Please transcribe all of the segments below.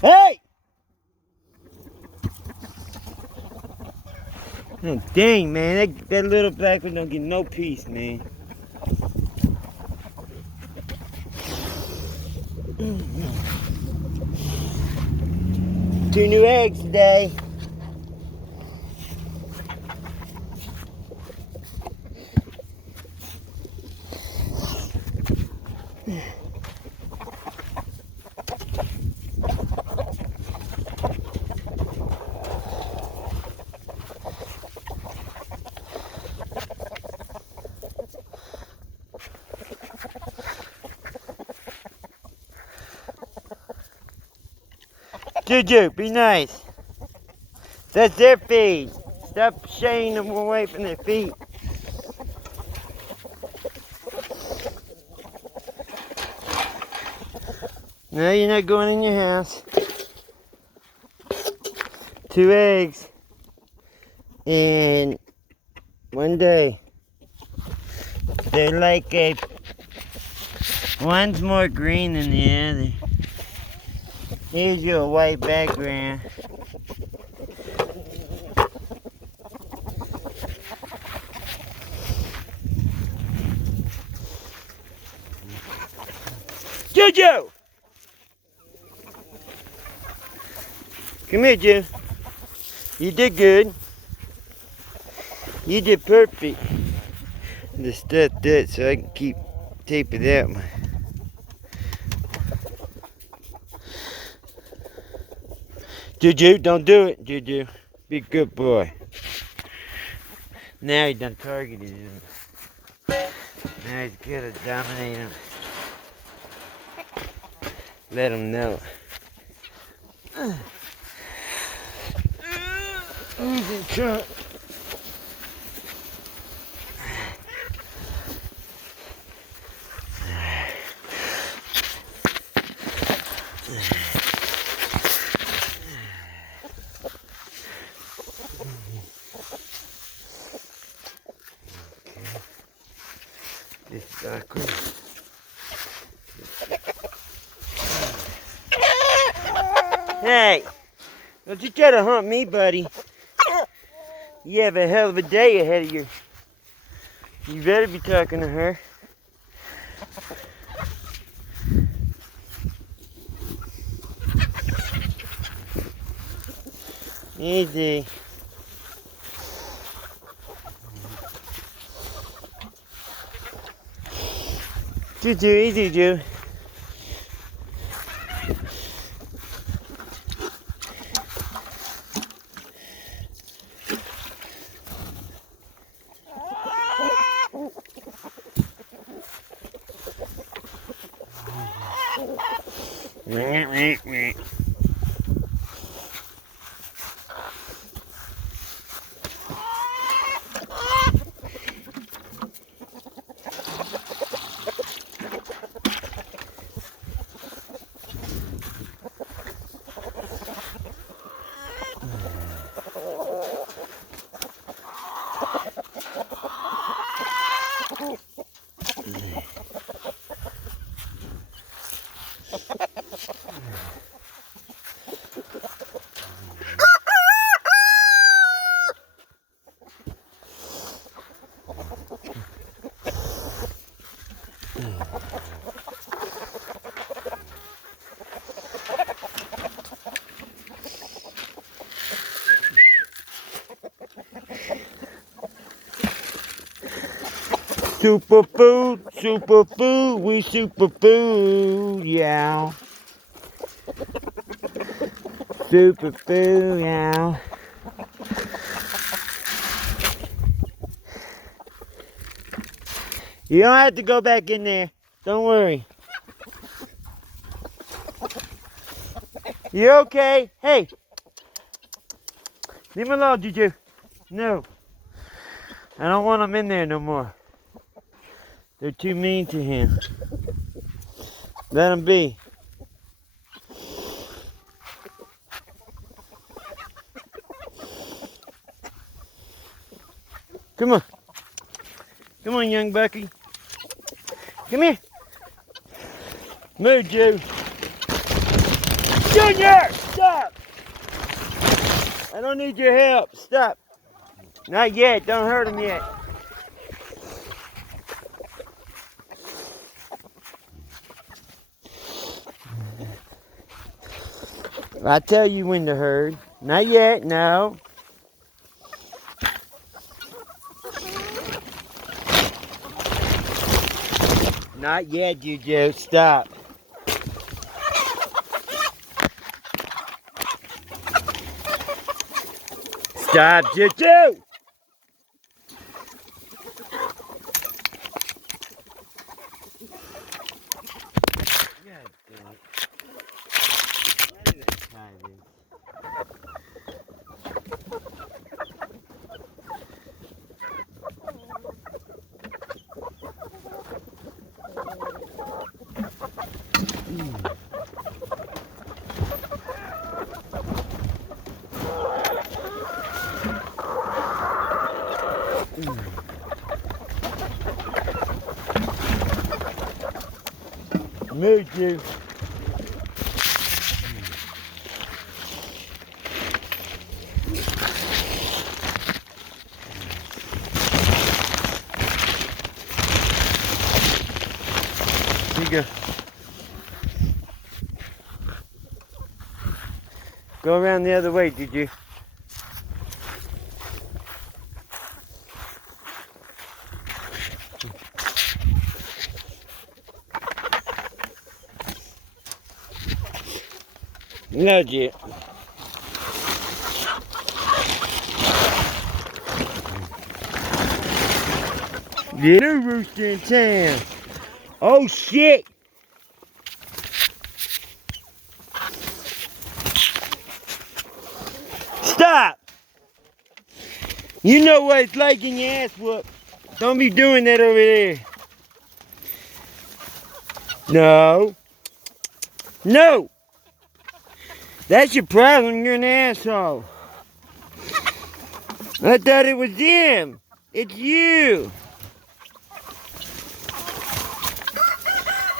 Hey! Oh, dang, man. That little black one don't get no peace, man. Two new eggs today. Juju, be nice. That's their feed. Stop shaying them away from their feet. No, you're not going in your house. 2 eggs in 1 day. They're like one's more green than the other. Here's your white background. Juju! Come here, Ju. You did good. You did perfect. Just stuff that so I can keep taping that one. Juju, don't do it, Juju. Be a good boy. Now he done targeted him. Now he's gonna dominate him. Let him know. Easy, Chuck. This sucker. Hey, don't you try to hunt me, buddy. You have a hell of a day ahead of you. You better be talking to her. Easy. Juju, easy, Ju. Superfood, we superfood, yeah. Superfood, yeah. You don't have to go back in there. Don't worry. You okay? Hey, Leave him alone, Juju. No. I don't want them in there no more. They're too mean to him. Let him be. Come on. Come on, young Bucky. Come here. Move, Joe. Junior, stop. I don't need your help. Stop. Not yet. Don't hurt him yet. I tell you when to herd. Not yet. No. Not yet, Juju. Stop. Stop, Juju! Move, you. Here you go. Go around the other way, did you? No, Jet. Yeah, new rooster in town. Oh shit! Stop! You know what it's like in your ass whooped. Don't be doing that over there. No. No! That's your problem, you're an asshole. I thought it was him. It's you.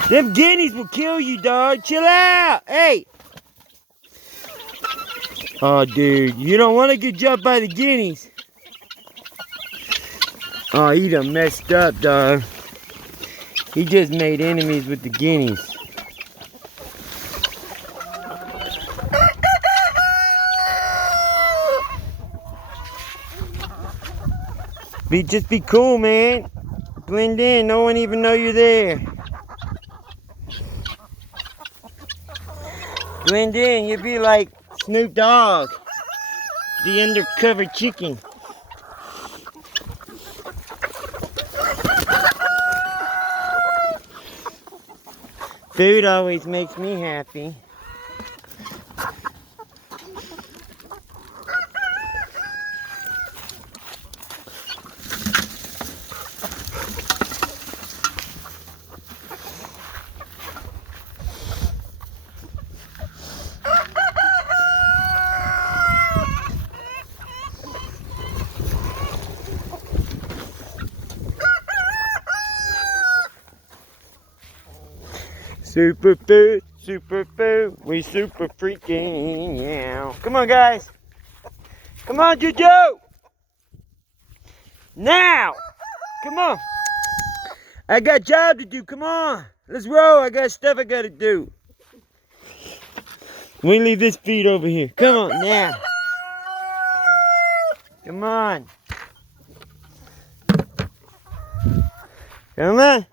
Them guineas will kill you, dog. Chill out. Hey. Oh, dude. You don't want to get jumped by the guineas. Oh, he done messed up, dog. He just made enemies with the guineas. Just be cool, man. Blend in. No one even know you're there. Blend in. You'll be like Snoop Dogg, the undercover chicken. Food always makes me happy. Superfood, we super freaking, yeah. Come on, guys. Come on, Juju. Now. Come on. I got a job to do, come on. Let's roll, I got stuff I gotta do. We leave this feed over here. Come on, now. Come on. Come on.